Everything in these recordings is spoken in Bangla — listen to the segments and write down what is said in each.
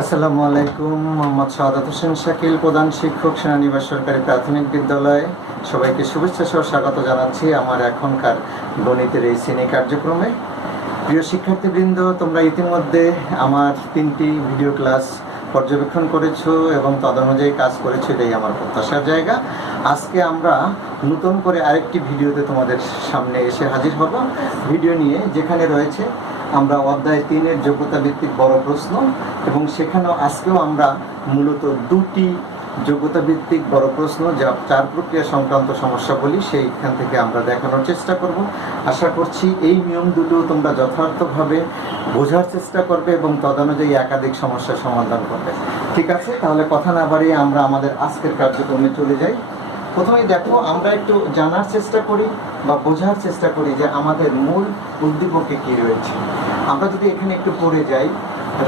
আসসালামু আলাইকুম। মোহাম্মদ শাহাদাত হোসেন শাকিল, প্রধান শিক্ষক, সেনানিবাস সরকারি প্রাথমিক বিদ্যালয়। সবাইকে শুভেচ্ছা সহ স্বাগত জানাচ্ছি আমার এখনকার গণিতের এই শ্রেণী কার্যক্রমে। প্রিয় শিক্ষার্থীবৃন্দ, তোমরা ইতিমধ্যে আমার 3টি ভিডিও ক্লাস পর্যবেক্ষণ করেছো এবং তদনুযায়ী কাজ করেছো, এটাই আমার প্রত্যাশার জায়গা। আজকে আমরা নতুন করে আরেকটি ভিডিওতে তোমাদের সামনে এসে হাজির হব, ভিডিও নিয়ে, যেখানে রয়েছে আমরা অধ্যায় 3-এর যোগ্যতা ভিত্তিক বড় প্রশ্ন, এবং সেখানেও আজকেও আমরা মূলত 2টি যোগ্যতা ভিত্তিক বড় প্রশ্ন, যা 4 প্রক্রিয়া সংক্রান্ত সমস্যা বলি, সেইখান থেকে আমরা দেখানোর চেষ্টা করব। আশা করছি এই নিয়ম দুটো তোমরা যথার্থভাবে বোঝার চেষ্টা করবে এবং তদনুযায়ী একাধিক সমস্যার সমাধান করবে। ঠিক আছে, তাহলে কথা না বাড়িয়ে আমরা আমাদের আজকের কার্যক্রমে চলে যাই। প্রথমেই দেখো, আমরা একটু জানার চেষ্টা করি বা বোঝার চেষ্টা করি যে আমাদের মূল উদ্দীপকে কী রয়েছে। আমরা যদি এখানে একটু পড়ে যাই,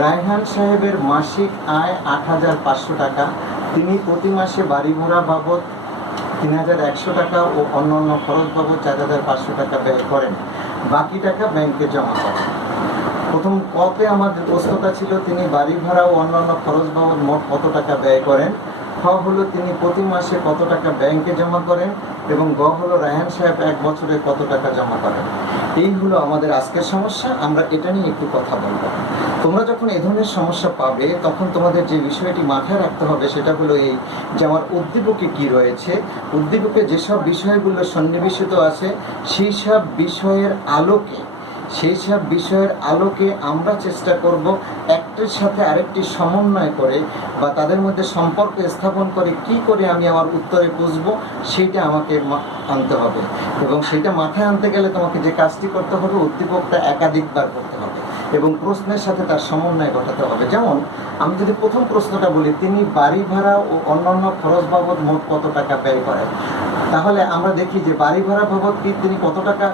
রায়হান সাহেবের মাসিক আয় ৮৫০০ টাকা। তিনি প্রতি মাসে বাড়ি ভাড়া বাবদ ৩১০০ টাকা ও অন্যান্য খরচ বাবদ ৪৫০০ টাকা ব্যয় করেন। বাকি টাকা ব্যাংকে জমা করেন। প্রথম কতে আমাদের প্রশ্নটা ছিল তিনি বাড়ি ভাড়া ও অন্যান্য খরচ বাবদ মোট কত টাকা ব্যয় করেন। খ হলো তিনি প্রতি মাসে কত টাকা ব্যাংকে জমা করেন, এবং গ হলো রায়হান সাহেব 1 বছরে কত টাকা জমা করেন। এই হলো আমাদের আজকের সমস্যা। আমরা এটা নিয়ে একটু কথা বলবো। তোমরা যখন এই ধরনের সমস্যা পাবে, তখন তোমাদের যে বিষয়টি মাথায় রাখতে হবে সেটা হলো এই, যে আমার উদ্দীপকে কি রয়েছে। উদ্দীপকে যেসব বিষয়গুলো সন্নিবেশিত আছে, সেই সব বিষয়ের আলোকে আমরা চেষ্টা করব একটির সাথে আরেকটি সমন্বয় করে বা তাদের মধ্যে সম্পর্ক স্থাপন করে কি করে আমি আমার উত্তরে বুঝবো, সেটা আমাকে আনতে হবে। এবং সেটা মাথায় আনতে গেলে তোমাকে যে কাজটি করতে হবে, উদ্দীপকটা একাধিকবার করতে হবে এবং প্রশ্নের সাথে তার সমন্বয় ঘটাতে হবে। যেমন আমি যদি প্রথম প্রশ্নটা বলি, তিনি বাড়ি ভাড়া ও অন্যান্য খরচ বাবদ মোট কত টাকা ব্যয় করেন, তাহলে আমরা দেখি যে বাড়ি ভাড়া বাবদ কি তিনি কত টাকা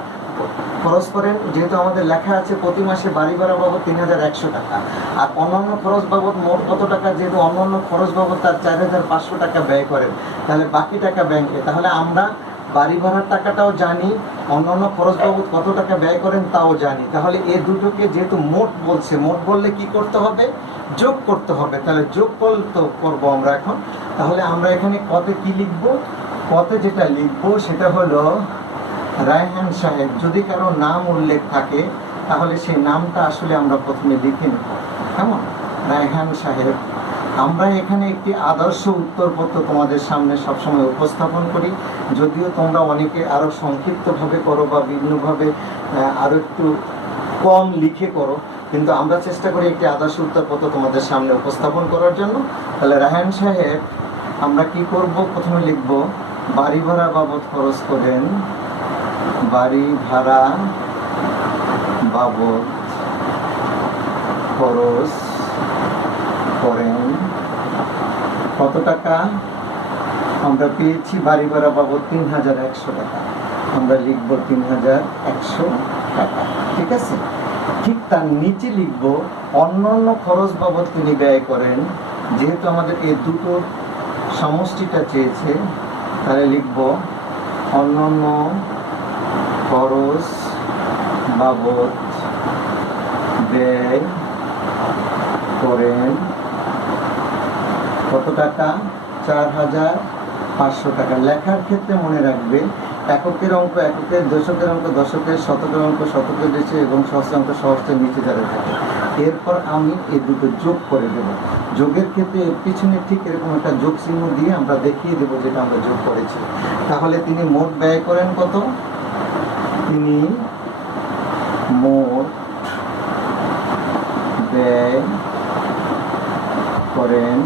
খরচ করেন। যেহেতু আমাদের লেখা আছে প্রতি মাসে বাড়ি ভাড়া বাবদ ৩১০০ টাকা, আর অন্যান্য খরচ বাবদ মোট কত টাকা, যেহেতু অন্যান্য খরচ বাবদ তার ৪৫০০ টাকা ব্যয় করেন, তাহলে বাকি টাকা ব্যাংকে। তাহলে আমরা বাড়ি ভাড়ার টাকাটাও জানি, অন্যান্য খরচ বাবদ কত টাকা ব্যয় করেন তাও জানি। তাহলে এই দুটোকে যেহেতু মোট বলছে, মোট বললে কি করতে হবে, যোগ করতে হবে। তাহলে যোগ করবো আমরা এখন। তাহলে আমরা এখানে কতে কি লিখবো, কতে যেটা লিখবো সেটা হলো রায়হান সাহেব। যদি কারো নাম উল্লেখ থাকে তাহলে সেই নামটা আসলে আমরা প্রথমে লিখে নেব। কেমন, রায়হান সাহেব। আমরা এখানে একটি আদর্শ উত্তরপত্র তোমাদের সামনে সবসময় উপস্থাপন করি, যদিও তোমরা অনেকে আরও সংক্ষিপ্তভাবে করো বা বিভিন্নভাবে আরও একটু কম লিখে করো, কিন্তু আমরা চেষ্টা করি একটি আদর্শ উত্তরপত্র তোমাদের সামনে উপস্থাপন করার জন্য। তাহলে রায়হান সাহেব আমরা কি করব, প্রথমে লিখব বাড়ি ভাড়া বাবদ খরচ করেন, বাড়ি ভাড়া বাবদ খরচ করেন কত টাকা। আমরা পেয়েছি বাড়ি ভাড়া বাবদ ৩১০০ টাকা, আমরা লিখব ৩১০০ টাকা। ঠিক আছে, ঠিক তার নিচে লিখব অন্যান্য খরচ বাবদ তিনি ব্যয় করেন। যেহেতু আমাদের এই দুটোর সমষ্টিটা চেয়েছে, তাহলে লিখব অন্যান্য খরচ বাবদ ব্যয় করেন কত টাকা, ৪৫০০ টাকা। লেখার ক্ষেত্রে মনে রাখবে এককের অঙ্ক এককের, দশকের অঙ্ক দশকের, শতকের অঙ্ক শতকের নিচে এবং সহস্রাঙ্ক সহস্রের নিচে যারা থাকে। এরপর আমি এই দুটো যোগ করে দেব। যোগের ক্ষেত্রে এর পিছনে ঠিক এরকম একটা যোগ চিহ্ন দিয়ে আমরা দেখিয়ে দেবো যেটা আমরা যোগ করেছি। তাহলে তিনি মোট ব্যয় করেন কত, তিনি মোট ব্যয় করেন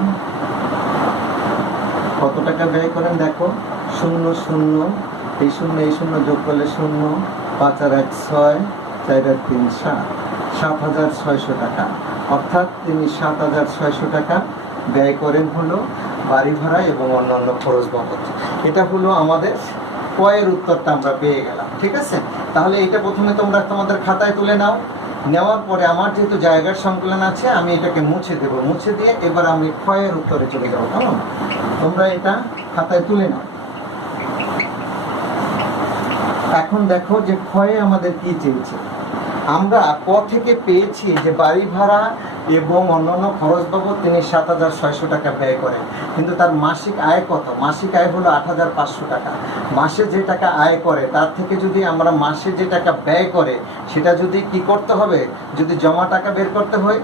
কত টাকা ব্যয় করেন। দেখো ০ ০ এই শূন্য যোগ করলে ০, ৫ আর ১ ৬, ৪ আর ৩ ৭, ৭৬০০ টাকা। অর্থাৎ তিনি ৭৬০০ টাকা ব্যয় করেন হলো বাড়ি ভাড়া এবং অন্যান্য খরচ বাবদ। এটা হলো আমাদের কয়ের উত্তরটা আমরা পেয়ে গেলাম। ঠিক আছে, তাহলে এটা প্রথমে তোমরা তোমাদের খাতায় তুলে নাও। নেওয়ার পরে আমার যেহেতু জায়গার সংকলন আছে, আমি এটাকে মুছে দেব। মুছে দিয়ে এবার আমি ক্ষয়ের উত্তরে চলে যাবো। কেমন, তোমরা এটা খাতায় তুলে নাও। এখন দেখো যে ক্ষয়ে আমাদের কি চেয়েছে। আমরা ক থেকে পেয়েছি যে বাড়ি ভাড়া এবং অন্যান্য খরচ বাবদ তিনি 7,600 টাকা ব্যয় করেন। কিন্তু তার মাসিক আয় কত? মাসিক আয় হলো 8,500 টাকা। মাসে যে টাকা আয় করে তার থেকে যদি আমরা মাসে যে টাকা ব্যয় করে সেটা যদি কি করতে হবে, যদি জমা টাকা বের করতে হয়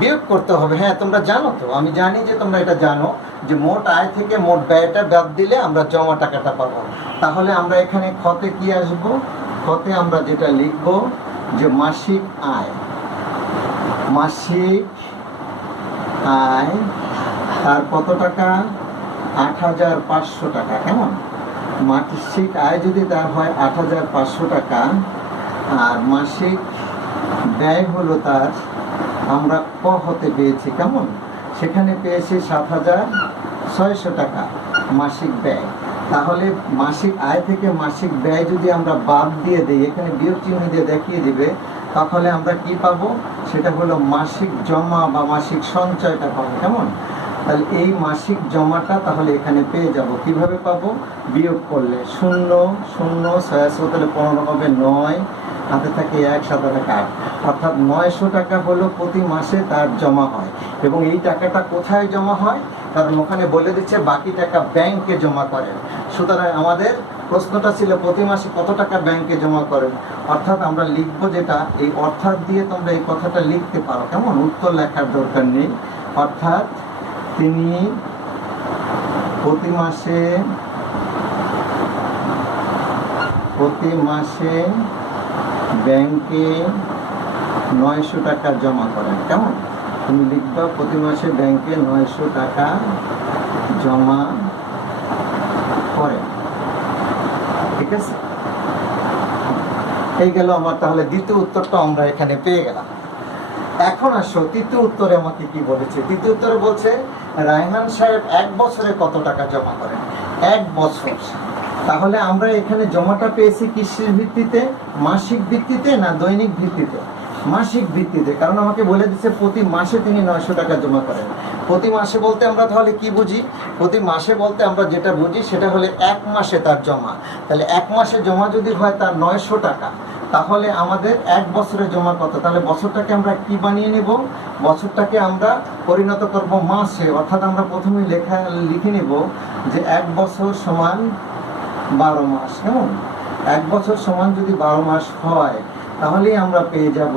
বিয়োগ করতে হবে। হ্যাঁ, তোমরা জানো তো, আমি জানি যে তোমরা এটা জানো যে মোট আয় থেকে মোট ব্যয়টা বাদ দিলে আমরা জমা টাকাটা পাবো। তাহলে আমরা এখানে খতে কি আসব? খতে আমরা যেটা লিখব যে মাসিক আয়, মাসিক আয় তার কত টাকা? 8,500 টাকা। কেমন? মাসিক আয় যদি তার হয় 8,500 টাকা আর মাসিক ব্যয় হলো তার, আমরা ক হতে পেয়েছি কেমন, সেখানে পেয়েছি 7,600 টাকা মাসিক ব্যয়। তাহলে মাসিক আয় থেকে মাসিক ব্যয় যদি আমরা বাদ দিয়ে দিই, এখানে বিয়োগ চিহ্ন দিয়ে দেখিয়ে দিবে, তাহলে আমরা কি পাবো? সেটা হলো মাসিক জমা বা মাসিক সঞ্চয়টা পাবো। কেমন? তাহলে এই মাসিক জমাটা তাহলে এখানে পেয়ে যাব। কিভাবে পাবো? বিয়োগ করলে 0 0 600, তাহলে 15 হবে 9, হাতে থাকে 1, 7 টাকা 8, অর্থাৎ 900 টাকা হলো প্রতি মাসে তার জমা হয়। এবং এই টাকাটা কোথায় জমা হয়? কারণ ওখানে বলে দিচ্ছে বাকি টাকা ব্যাংকে জমা করেন। সুতরাং আমাদের প্রশ্নটা ছিল প্রতি মাসে কত টাকা ব্যাংকে জমা করেন, অর্থাৎ আমরা লিখবো যেটা, এই অর্থাৎ দিয়ে তোমরা এই কথাটা লিখতে পারো। কেমন? উত্তর লেখার দরকার নেই। অর্থাৎ তিনি প্রতি মাসে ব্যাংকে 900 টাকা জমা করেন। কেমন? তুমি লিখবা প্রতি মাসে ব্যাংকে 900 টাকা জমা করেন। ঠিক আছে, এই গেল আমার তাহলে দ্বিতীয় উত্তরটা আমরা এখানে পেয়ে গেলাম। এখন আসো তৃতীয় উত্তরে আমাকে কি বলেছে। তৃতীয় উত্তরে বলছে রায়হান সাহেব 1 বছরে কত টাকা জমা করেন? 1 বছর। তাহলে আমরা এখানে জমাটা পেয়েছি কিসের ভিত্তিতে? মাসিক ভিত্তিতে না দৈনিক ভিত্তিতে? মাসিক ভিত্তিতে, কারণ আমাকে বলে দিচ্ছে প্রতি মাসে তিনি 900 টাকা জমা করেন। প্রতি মাসে বলতে আমরা তাহলে কি বুঝি? প্রতি মাসে বলতে আমরা যেটা বুঝি সেটা হলে 1 মাসে তার জমা। তাহলে 1 মাসে জমা যদি হয় তার 900 টাকা, তাহলে আমাদের 1 বছরে জমা কত? তাহলে বছরটাকে আমরা কি বানিয়ে নেব? বছরটাকে আমরা পরিণত করব মাসে। অর্থাৎ আমরা প্রথমে লিখে নেব যে 1 বছর সমান 12 মাস। কেমন? 1 বছর সমান যদি 12 মাস হয় তাহলেই আমরা পেয়ে যাব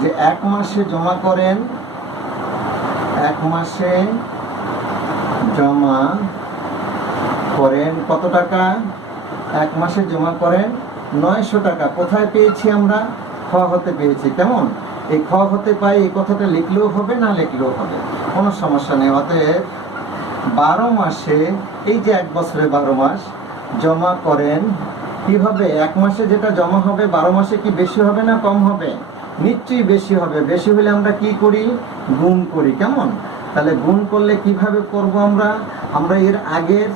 যে 1 মাসে জমা করেন, 1 মাসে জমা করেন কত টাকা? 1 মাসে জমা করেন 900 টাকা। কোথায় পেয়েছি আমরা? খ হতে পেয়েছি। কেমন? এই খ হতে পাই, এই কথাটা লিখলেও হবে না লিখলেও হবে, কোনো সমস্যা নেই। অতএব 12 মাসে, এই যে 1 বছরে 12 মাস জমা করেন, কিভাবে? 1 মাসে যেটা জমা হবে 12 মাসে কি বেশি হবে না কম হবে? নিশ্চয়ই বেশি হবে। বেশি হলে আমরা কি করি? গুণ করি। কেমন? তাহলে গুণ করলে কিভাবে করব আমরা? আমরা এর আগের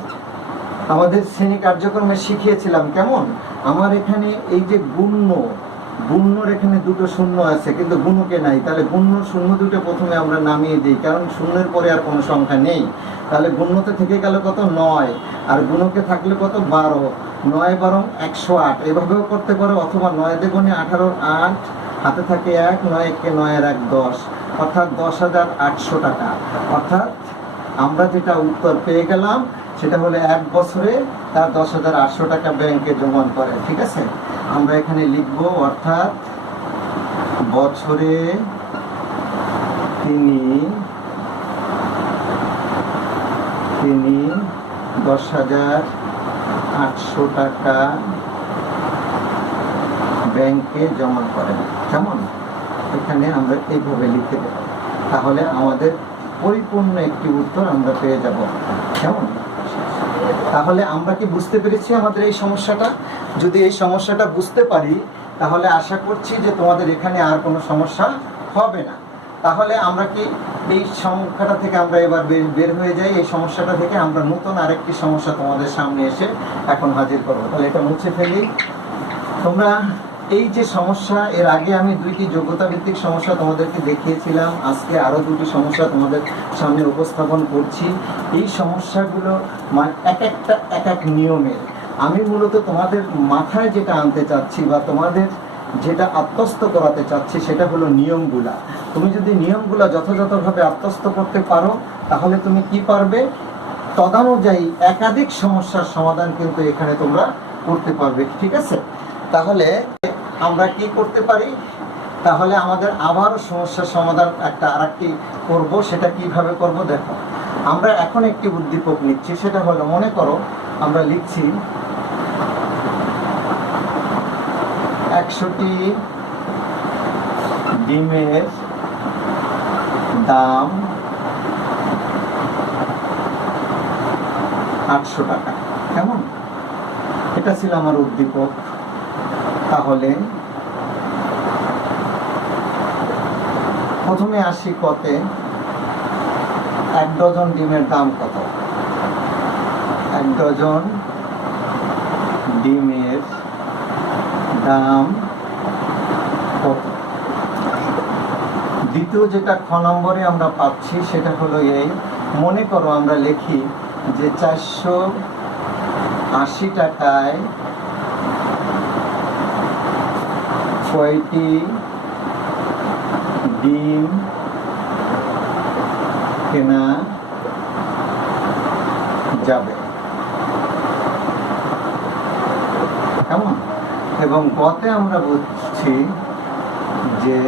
আমাদের শ্রেণী কার্যক্রমে শিখিয়েছিলাম। কেমন? আমার এখানে এই যে গুণ্যর এখানে দুটো শূন্য আছে কিন্তু গুণকে নাই, তাহলে গুণ্য শূন্য দুটো প্রথমে আমরা নামিয়ে দিই, কারণ শূন্যের পরে আর কোনো সংখ্যা নেই। তাহলে গুণ্যতে থেকে গেল কত? 9, আর গুণকে থাকলে কত? 12। 9 বরং 108, এভাবেও করতে পারো, অথবা 9 দ্বিগুণে 18, 8, হাতে থাকে 1, 9 কে 9 এর 1 10, অর্থাৎ 10,800 টাকা। অর্থাৎ আমরা যেটা উত্তর পেয়ে গেলাম সেটা হলো 1 বছরে তার 10,800 টাকা ব্যাংকে জমা করে। ঠিক আছে, আমরা এখানে লিখব অর্থাৎ বছরে তিনি 10,800 টাকা ব্যাংকে জমা করেন। কেমন? এখানে আমরা এইভাবে লিখতে পারি, তাহলে আমাদের পরিপূর্ণ একটি উত্তর আমরা পেয়ে যাব। কেমন? তাহলে আমরা কি বুঝতে পেরেছি আমাদের এই সমস্যাটা? যদি এই সমস্যাটা বুঝতে পারি তাহলে আশা করছি যে তোমাদের এখানে আর কোনো সমস্যা হবে না। তাহলে আমরা কি এই সংখ্যাটা থেকে আমরা এবার বের হয়ে যাই, এই সমস্যাটা থেকে আমরা নতুন আরেকটি সমস্যা তোমাদের সামনে এসে এখন হাজির করবো। তাহলে এটা মুছে ফেলি। তোমরা এই যে সমস্যা, এর আগে আমি 2টি যোগ্যতা ভিত্তিক সমস্যা তোমাদেরকে দেখিয়েছিলাম, আজকে আরও 2টি সমস্যা তোমাদের সামনে উপস্থাপন করছি। এই সমস্যাগুলো এক এক নিয়মের। আমি মূলত তোমাদের মাথায় যেটা আনতে চাচ্ছি বা তোমাদের যেটা আত্মস্থ করাতে চাচ্ছি সেটা হলো নিয়মগুলা। তুমি যদি নিয়মগুলা যথাযথভাবে আত্মস্থ করতে পারো তাহলে তুমি কি পারবে, তদানুযায়ী একাধিক সমস্যার সমাধান কিন্তু এখানে তোমরা করতে পারবে। ঠিক আছে, তাহলে আমরা কি করতে পারি, তাহলে আমাদের আবার সমস্যার সমাধান আরেকটি করব। সেটা কিভাবে করব দেখো, আমরা এখন একটি উদ্দীপক লিখছি। সেটা হলো, মনে করো আমরা লিখছি 100টি ডিমের দাম 800 টাকা। কেমন, এটা ছিল আমার উদ্দীপক। তাহলে প্রথমে আসি কতে, 1 ডজন ডিমের দাম কত? 1 ডজন ডিমের দাম কত? দ্বিতীয় যেটা খ নম্বরে আমরা পাচ্ছি সেটা হলো এই, মনে করো আমরা লিখি যে 480 টাকায় কয়টি ডিম কেনা যাবে? কেমন, এবং গতে আমরা বুঝছি যে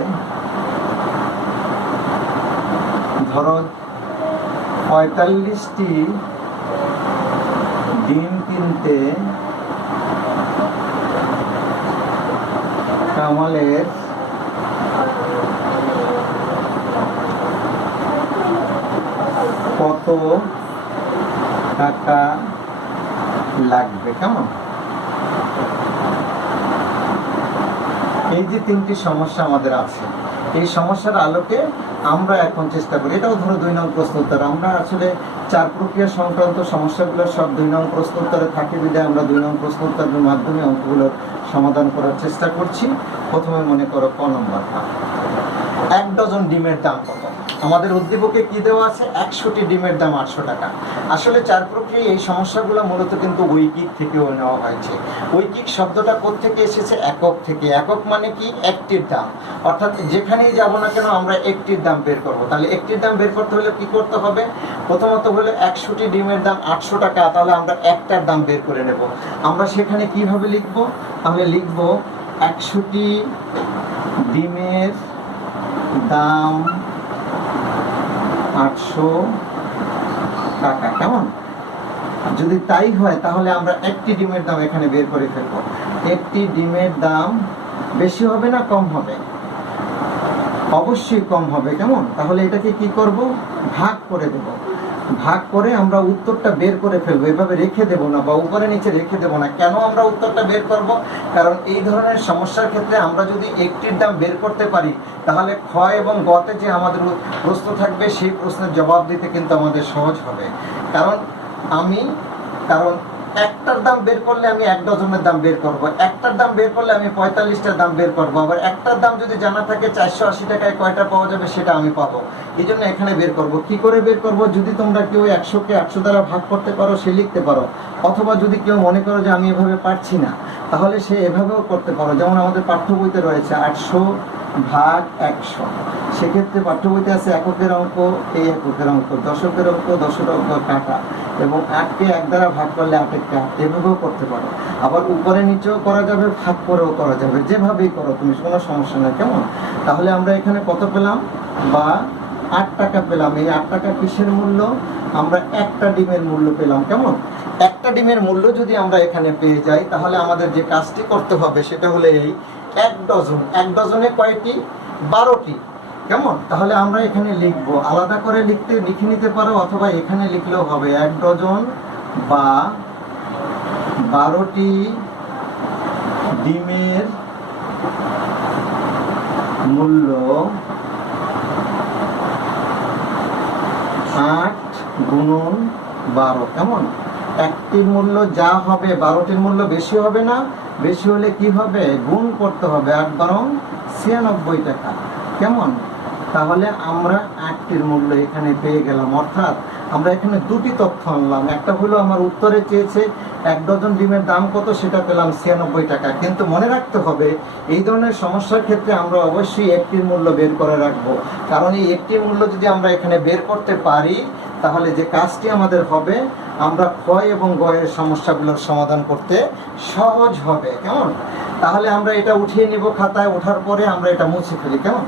ধরো 45টি ডিম কিনতে কামালের কত টাকা লাগবে? কেমন, এই যে 3টি সমস্যা আমাদের আছে, এই সমস্যার আলোকে আমরা এখন চেষ্টা করি। এটাও ধরো 2 নং প্রশ্ন উত্তর। আমরা আসলে 4 প্রক্রিয়া সংক্রান্ত সমস্যাগুলো সব 2 নং প্রশ্ন উত্তরে থাকে বিধায় আমরা 2 নং প্রশ্ন উত্তরের মাধ্যমে অঙ্কগুলোর সমাধান করার চেষ্টা করছি। প্রথমে মনে করো ক নম্বরটা, 1 ডজন ডিমের দাম কত? আমাদের উদ্দীপকে কি দেওয়া আছে, 100টি ডিমের দাম 800 টাকা। আসলে 4 প্রক্রিয়া এই সমস্যাগুলো মূলত কিন্তু ঐকিক থেকেও নেওয়া হয়েছে। ঐকিক শব্দটা কোত্থেকে এসেছে, একক থেকে। একক মানে কি, একটির দাম, অর্থাৎ যেখানেই যাব না কেন আমরা একটির দাম বের করব। তাহলে একটির দাম বের করতে হলে কি করতে হবে, প্রথমত হলো 100টি ডিমের দাম 800 টাকা, তাহলে আমরা একটার দাম বের করে নেব। আমরা সেখানে কিভাবে লিখব, তাহলে লিখব 100টি ডিমের দাম 800 টাকা। কেমন, যদি তাই হয় তাহলে আমরা একটি ডিমের দাম এখানে বের করে ফেলবো। একটি ডিমের দাম বেশি হবে না কম হবে? অবশ্যই কম হবে। কেমন, তাহলে এটাকে কি করব, ভাগ করে দেব। ভাগ করে আমরা উত্তরটা বের করে ফেলবো। এভাবে রেখে দেব না বা উপরে নিচে রেখে দেব না। কেন আমরা উত্তরটা বের করব, কারণ এই ধরনের সমস্যার ক্ষেত্রে আমরা যদি একটির দাম বের করতে পারি তাহলে খ এবং গতে যে আমাদের প্রশ্ন থাকবে সেই প্রশ্নের জবাব দিতে কিন্তু আমাদের সহজ হবে। কারণ একটার দাম বের করলে আমি 1 ডজনের দাম বের করব, একটার দাম বের করলে আমি 45টার দাম বের করব, আবার একটার দাম যদি জানা থাকে 480 টাকায় কয়টা পাওয়া যাবে সেটা আমি পাবো। এই জন্য এখানে বের করব। কি করে বের করব, যদি তোমরা কেউ 100কে 800 দ্বারা ভাগ করতে পারো সে লিখতে পারো, অথবা যদি কেউ মনে করো যে আমি এভাবে পারছি না তাহলে সে এভাবেও করতে পারো। যেমন আমাদের পাঠ্য বইতে রয়েছে 800 ভাগ 100, সেক্ষেত্রে পাঠ্য বইতে আছে এককের অঙ্ক, এই এককের অঙ্ক, দশকের অঙ্ক, দশের অঙ্ক কাটা, এবং 8কে 1 দ্বারা ভাগ করলে 8 কাটা, এভাবেও করতে পারো। আবার উপরে নিচেও করা যাবে, ভাগ করেও করা যাবে, যেভাবেই করো তুমি, কোনো সমস্যা নেই। কেমন, তাহলে আমরা এখানে কত পেলাম, বা 8 টাকা পেলাম। এই 8 টাকা কিসের মূল্য, আমরা একটা ডিমের মূল্য পেলাম। কেমন, একটা ডিমের মূল্য যদি আমরা এখানে পেয়ে যাই তাহলে আমাদের যে কাজটি করতে হবে সেটা হলো এই 1 ডজন। 1 ডজনে কয়টি, 12টি। কেমন, তাহলে আমরা এখানে লিখবো, আলাদা করে লিখে নিতে পারো অথবা এখানে লিখলেও হবে। 1 ডজন বা 12টি ডিমের মূল্য 8 গুণন 12। কেমন, একটির মূল্য যা হবে 12টির মূল্য বেশি হবে না, বেশি হলে কি হবে, গুণ করতে হবে, 8 বারং 96 টাকা। কেমন, তাহলে আমরা 8টির মূল্য এখানে পেয়ে গেলাম। অর্থাৎ আমরা এখানে দুটি তথ্য আনলাম। একটা হলো আমার উত্তরে চেয়েছে 1 ডজন ডিমের দাম কত, সেটা পেলাম 96 টাকা। কিন্তু মনে রাখতে হবে এই ধরনের সমস্যার ক্ষেত্রে আমরা অবশ্যই একটির মূল্য বের করে রাখবো, কারণ এই একটির মূল্য যদি আমরা এখানে বের করতে পারি তাহলে যে কাজটি আমাদের হবে, আমরা ক্ষয় এবং গয়ের সমস্যাগুলোর সমাধান করতে সহজ হবে। কেমন? তাহলে আমরা এটা উঠিয়ে নিব খাতায়, ওঠার পরে আমরা এটা মুছে ফেলি। কেমন?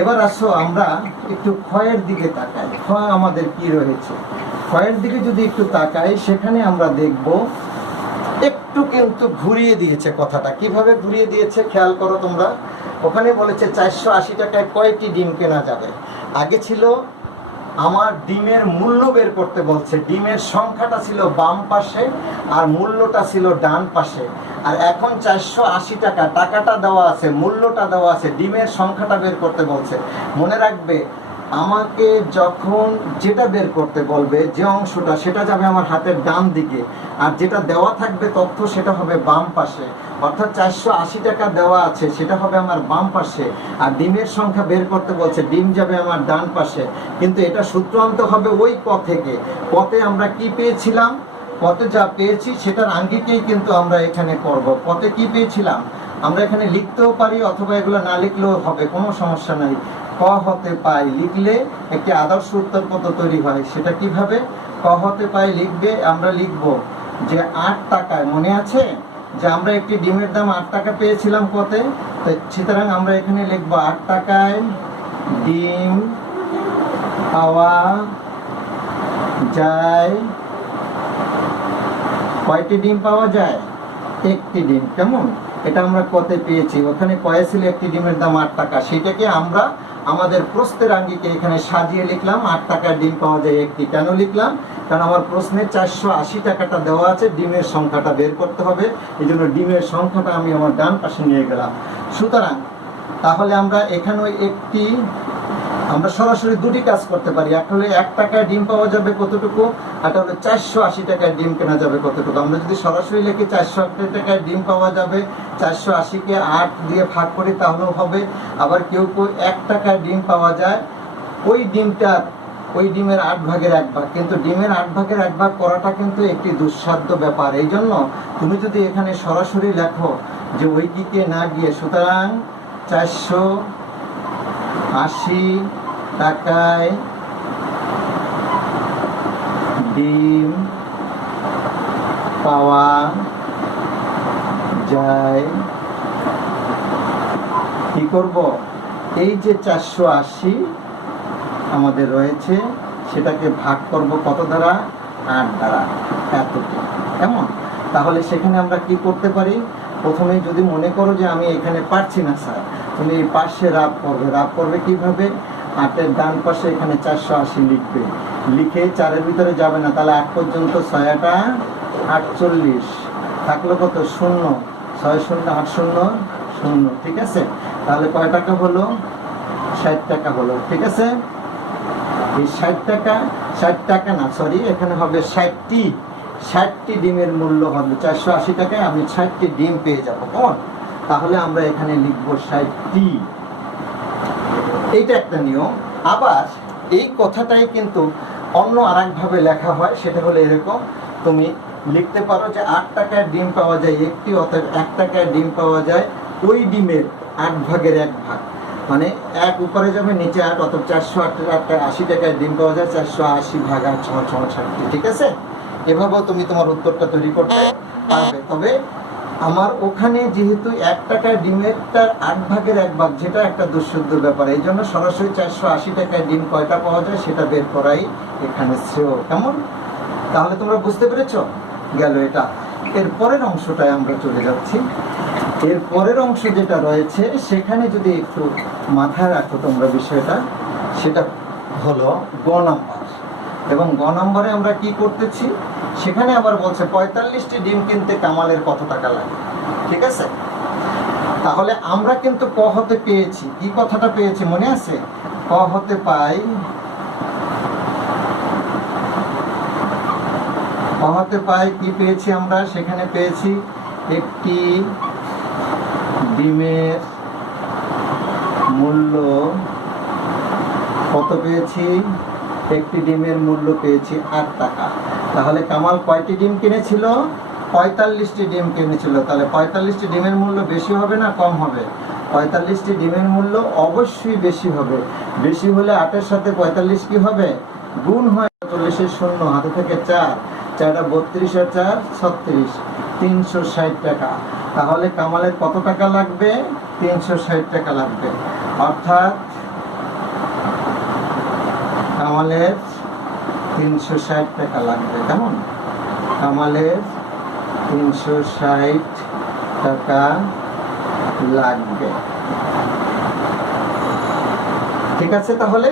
এবার আসো আমরা একটু ক্ষয়ের দিকে তাকাই। ক্ষয় আমাদের কি রয়েছে, ক্ষয়ের দিকে যদি একটু তাকাই সেখানে আমরা দেখব একটু কিন্তু ঘুরিয়ে দিয়েছে কথাটা। কিভাবে ঘুরিয়ে দিয়েছে খেয়াল করো তোমরা। ওখানে বলেছে 480 টাকায় কয়টি ডিম কেনা যাবে। আগে ছিল আমার ডিমের মূল্য বের করতে বলছে, ডিমের সংখ্যাটা ছিল বাম পাশে আর মূল্যটা ছিল ডান পাশে। আর এখন 480 টাকা, টাকাটা দেওয়া আছে, মূল্যটা দেওয়া আছে, ডিমের সংখ্যাটা বের করতে বলছে। মনে রাখবে আমাকে যখন যেটা বের করতে বলবে যে অংশটা, সেটা যাবে আমার হাতের ডান দিকে, আর যেটা দেওয়া থাকবে তথ্য সেটা হবে বাম পাশে। অর্থাৎ 480 টাকা দেওয়া আছে, সেটা হবে আমার বাম পাশে, আর ডিমের সংখ্যা বের করতে বলছে, ডিম যাবে আমার ডান পাশে। কিন্তু এটা সূত্র আনতে হবে ওই ক থেকে। কতে আমরা কি পেয়েছিলাম, কতে যা পেয়েছি সেটার আঙ্গিকেই কিন্তু আমরা এখানে করব। কতে কি পেয়েছিলাম আমরা এখানে লিখতেও পারি, অথবা এগুলো না লিখলেও হবে, কোনো সমস্যা নাই। ক হতে পাই লিখলে একটি আদর্শ উত্তর পদ তৈরি হয়। সেটা কিভাবে? ক হতে পাই লিখবে, আমরা লিখব যে 8 টাকায়, মনে আছে যে আমরা একটি ডিমের দাম 8 টাকা পেয়েছিলাম কতে, সুতরাং আমরা এখানে লিখবো 8 টাকায় ডিম পাওয়া যায়। কয়টি ডিম পাওয়া যায়? একটি ডিম। কেমন? এটা আমরা কতে পেয়েছি, ওখানে কয়ে ছিল একটি ডিমের দাম 8 টাকা, সেটাকে আমরা আমাদের প্রশ্নের আঙ্গিকে এখানে সাজিয়ে লিখলাম 8 টাকার ডিম পাওয়া যায় একটি। কেন লিখলাম? কারণ আমার প্রশ্নে 480 টাকাটা দেওয়া আছে, ডিমের সংখ্যাটা বের করতে হবে, এই জন্য ডিমের সংখ্যাটা আমি আমার ডান পাশে নিয়ে গেলাম। সুতরাং তাহলে আমরা এখানে একটি, আমরা সরাসরি দুটি কাজ করতে পারি। একটা হলে 1 টাকায় ডিম পাওয়া যাবে কতটুকু, আর একটা হলো 480 টাকায় ডিম কেনা যাবে কতটুকু। আমরা যদি সরাসরি লিখি 480 টাকায় ডিম পাওয়া যাবে, 480-কে 8 দিয়ে ভাগ করি তাহলেও হবে। আবার কেউ কেউ 1 টাকায় ডিম পাওয়া যায়, ওই ডিমটা, ওই ডিমের 8 ভাগের 1 ভাগ। কিন্তু ডিমের 8 ভাগের 1 ভাগ করাটা কিন্তু একটি দুঃসাধ্য ব্যাপার। এই জন্য তুমি যদি এখানে সরাসরি লেখো যে ওই দিকে না গিয়ে, সুতরাং 480 টাকায় ডিম পাওয়া যায়, কি করব? এই যে 480 আমাদের রয়েছে সেটাকে ভাগ করব কত দ্বারা? 8 দ্বারা, এতটি। কেমন? তাহলে সেখানে আমরা কি করতে পারি? প্রথমে যদি মনে করো যে আমি এখানে পারছি না স্যার, তুমি এই পাশে রাব করবে। রাব করবে কিভাবে? 8-এর ডান পাশে এখানে 480 লিখবে, লিখে 4-এর ভিতরে যাবে না, তাহলে 8 পর্যন্ত 6-টা 48 থাকলো কত? 0। 6 0 8 0 0, ঠিক আছে? তাহলে কয় টাকা হলো? 60 টাকা হলো, ঠিক আছে? এই 60 টাকা, 60 টাকা না, সরি, এখানে হবে 60টি ডিমের মূল্য হবে 480 টাকায়, আমি 60টি ডিম পেয়ে যাবো। কেমন? তাহলে আমরা এখানে লিখবো 60টি। এইটা একটা নিয়ম। আবার এই কথাটাই কিন্তু অন্য আরেকভাবে লেখা হয়, সেটা হলো এরকম। তুমি লিখতে পারো যে 8 টাকায় ডিম পাওয়া যায় একটি, অতএব 1 টাকায় ডিম পাওয়া যায় ওই ডিমের 8 ভাগের 1 ভাগ। মানে 1 উপরে যাবে, নিচে 8, অতএব 480 টাকায় ডিম পাওয়া যায় 480 ভাগ 8 = 60। ঠিক আছে? এভাবেও তুমি তোমার উত্তরটা তৈরি করতে পারবে। তবে আমার ওখানে যেহেতু 1 টাকায় ডিমেরটার 8 ভাগের 1 ভাগ, যেটা একটা দুঃসাধ্য ব্যাপার, এই জন্য সরাসরি 480 টাকায় ডিম কয়টা পাওয়া যায় সেটা বের করাই এখানে শ্রেয়। কেমন? তাহলে তোমরা বুঝতে পেরেছ? গেল এটা। এর পরের অংশটায় আমরা চলে যাচ্ছি। এর পরের অংশ যেটা রয়েছে সেখানে যদি একটু মাথায় রাখো তোমরা বিষয়টা, সেটা হলো গ নাম্বার। এবং গ নম্বরে আমরা কি করতেছি, সেখানে আবার বলছে 45টি ডিম কিনতে কামালের কত টাকা লাগে। ঠিক আছে? তাহলে আমরা কিন্তু ক হতে পেয়েছি, কি কথাটা পেয়েছি মনে আছে? ক হতে পাই, ক হতে পাই কি পেয়েছি আমরা? সেখানে পেয়েছি একটি ডিমের মূল্য কত পেয়েছি? একটি ডিমের মূল্য পেয়েছি 8 টাকা। তাহলে কামাল কয়টি ডিম কিনেছিল? 45টি ডিম কিনেছিল। তাহলে 45টি ডিমের মূল্য বেশি হবে না কম হবে? 45টি ডিমের মূল্য অবশ্যই বেশি হবে। বেশি হলে 8-এর সাথে 45 কি হবে? গুণ হয়। 40-এর শূন্য হাতে থেকে 4, 4টা 32 আর 4 36, 360 টাকা। তাহলে কামালের কত টাকা লাগবে? 360 টাকা লাগবে। অর্থাৎ কামালের 360 টাকা লাগবে। কেমন? কামালের 360 টাকা লাগবে। ঠিক আছে, তাহলে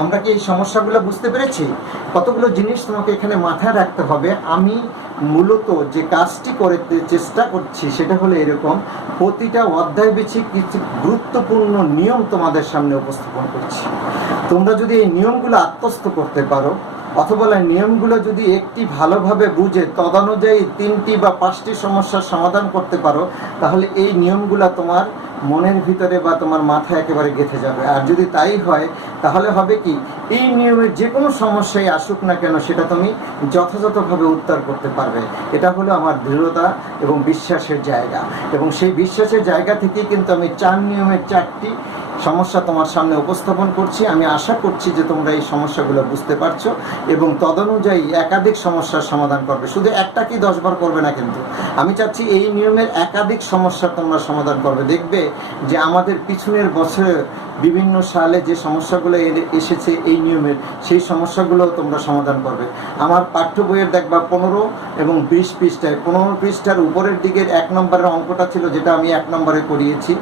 আমরা কি এই সমস্যাগুলো বুঝতে পেরেছি? কতগুলো জিনিস তোমাকে এখানে মাথায় রাখতে হবে। আমি মূলত যে কাজটি করতে চেষ্টা করছি সেটা হলো এরকম, প্রতিটা অধ্যায় বেছে কিছু গুরুত্বপূর্ণ নিয়ম তোমাদের সামনে উপস্থাপন করছি। তোমরা যদি এই নিয়মগুলো আত্মস্থ করতে পারো, অথবা নিয়মগুলো যদি একটি ভালোভাবে বুঝে তদনুযায়ী 3টি বা 5টি সমস্যার সমাধান করতে পারো, তাহলে এই নিয়মগুলো তোমার মনের ভিতরে বা তোমার মাথায় একেবারে গেঁথে যাবে। আর যদি তাই হয় তাহলে হবে কি, এই নিয়মের যে কোনো সমস্যায় আসুক না কেন সেটা তুমি যথাযথভাবে উত্তর করতে পারবে। এটা হলো আমার দৃঢ়তা এবং বিশ্বাসের জায়গা। এবং সেই বিশ্বাসের জায়গা থেকেই কিন্তু আমি 4 নিয়মের 4টি সমস্যা তোমার সামনে উপস্থাপন করছি। আমি আশা করছি যে তোমরা এই সমস্যাগুলো বুঝতে পারছো এবং তদনুযায়ী একাধিক সমস্যার সমাধান করবে। শুধু একটা কি 10 বার করবে না, কিন্তু আমি চাচ্ছি এই নিয়মের একাধিক সমস্যা তোমরা সমাধান করবে। দেখবে যে আমাদের পিছনের বছরে বিভিন্ন সালে যে সমস্যাগুলো এসেছে এই নিয়মের, সেই সমস্যাগুলো তোমরা সমাধান করবে। আমার পাঠ্য বইয়ের দেখবা 15 এবং 20 পৃষ্ঠায়, 15 পৃষ্ঠার উপরের দিকের 1 নম্বরের অঙ্কটা ছিল যেটা আমি 1 নম্বরে করিয়েছি।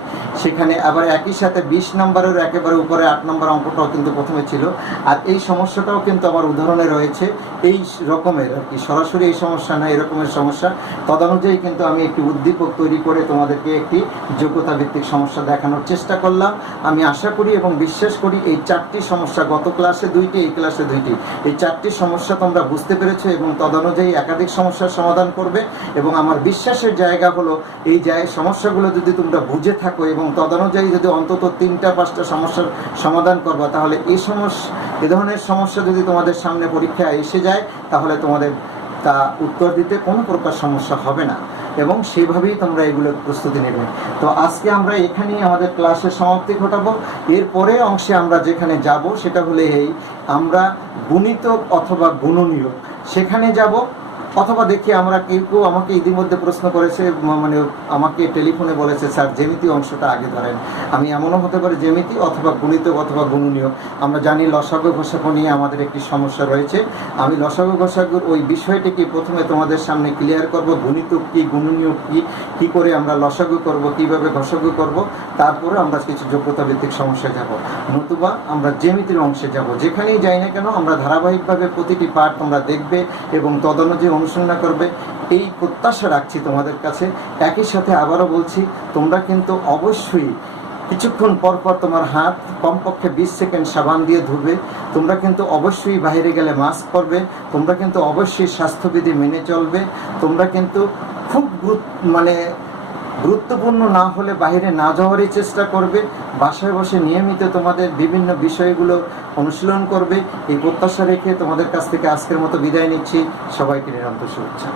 সেখানে আবার একই সাথে 20 নম্বরের একেবারে উপরে 8 নম্বর অঙ্কটাও কিন্তু প্রথমে ছিল। আর এই সমস্যাটাও কিন্তু আমার উদাহরণে রয়েছে এই রকমের, আর কি সরাসরি এই সমস্যা না, এরকমের সমস্যা। তদনুযায়ী কিন্তু আমি একটি উদ্দীপক তৈরি করে তোমাদেরকে একটি যোগ্যতা ভিত্তিক সমস্যা দেখানোর চেষ্টা করলাম। আমি আশা করি এবং বিশ্বাস করি এই 4টি সমস্যা, গত ক্লাসে 2টি, এই ক্লাসে 2টি, এই 4টি সমস্যা তোমরা বুঝতে পেরেছো এবং তদনুযায়ী একাধিক সমস্যার সমাধান করবে। এবং আমার বিশ্বাসের জায়গা হলো এই সমস্যাগুলো যদি তোমরা বুঝে থাকো এবং তদনুযায়ী যদি অন্তত 3টা-5টা সমস্যার সমাধান করবা, তাহলে এ ধরনের সমস্যা যদি তোমাদের সামনে পরীক্ষায় এসে যায় তাহলে তোমাদের তা উত্তর দিতে কোনো প্রকার সমস্যা হবে না এবং সেইভাবেই তোমরা এগুলো প্রস্তুতি নেবে। তো আজকে আমরা এখানেই আমাদের ক্লাসের সমাপ্তি ঘটাবো। এরপরে অংশে আমরা যেখানে যাব সেটা হলে আমরা গুণিতক অথবা গুণনীয়ক সেখানে যাব। অথবা দেখি আমরা কেউ আমাকে ইতিমধ্যে প্রশ্ন করেছে, মানে আমাকে টেলিফোনে বলেছে স্যার জ্যামিতি অংশটা আগে ধরেন। আমি এমনও হতে পারে জ্যামিতি অথবা গুণিতক অথবা গুণনীয়ক। আমরা জানি লসাগু ঘষাগু নিয়ে আমাদের একটি সমস্যা রয়েছে। আমি লসাগু ঘষাগুর ওই বিষয়টিকে প্রথমে তোমাদের সামনে ক্লিয়ার করব। গুণিতক কি, গুণনীয়ক কি করে আমরা লসাগু করব, কিভাবে ঘষাগু করব, তারপরে আমরা কিছু যোগ্যতা ভিত্তিক সমস্যায় যাব, নতুবা আমরা জ্যামিতির অংশে যাব। যেখানেই যাই না কেন আমরা ধারাবাহিকভাবে প্রতিটি পাঠ তোমরা দেখবে এবং তদনুযায়ী অনুসরণ করবে, এই প্রত্যাশা রাখছি তোমাদের কাছে। একই সাথে আবারও বলছি, তোমরা কিন্তু অবশ্যই কিছুক্ষণ পর পর তোমার হাত কমপক্ষে 20 সেকেন্ড সাবান দিয়ে ধুবে। তোমরা কিন্তু অবশ্যই বাইরে গেলে মাস্ক পরবে। তোমরা কিন্তু অবশ্যই স্বাস্থ্যবিধি মেনে চলবে। তোমরা কিন্তু খুব গুরুত্বপূর্ণ না হলে বাইরে না যাওয়ারই চেষ্টা করবে। বাসায় বসে নিয়মিত তোমাদের বিভিন্ন বিষয়গুলো অনুশীলন করবে। এই প্রত্যাশা রেখে তোমাদের কাছ থেকে আজকের মতো বিদায় নিচ্ছি। সবাইকে নিরন্তর শুভেচ্ছা।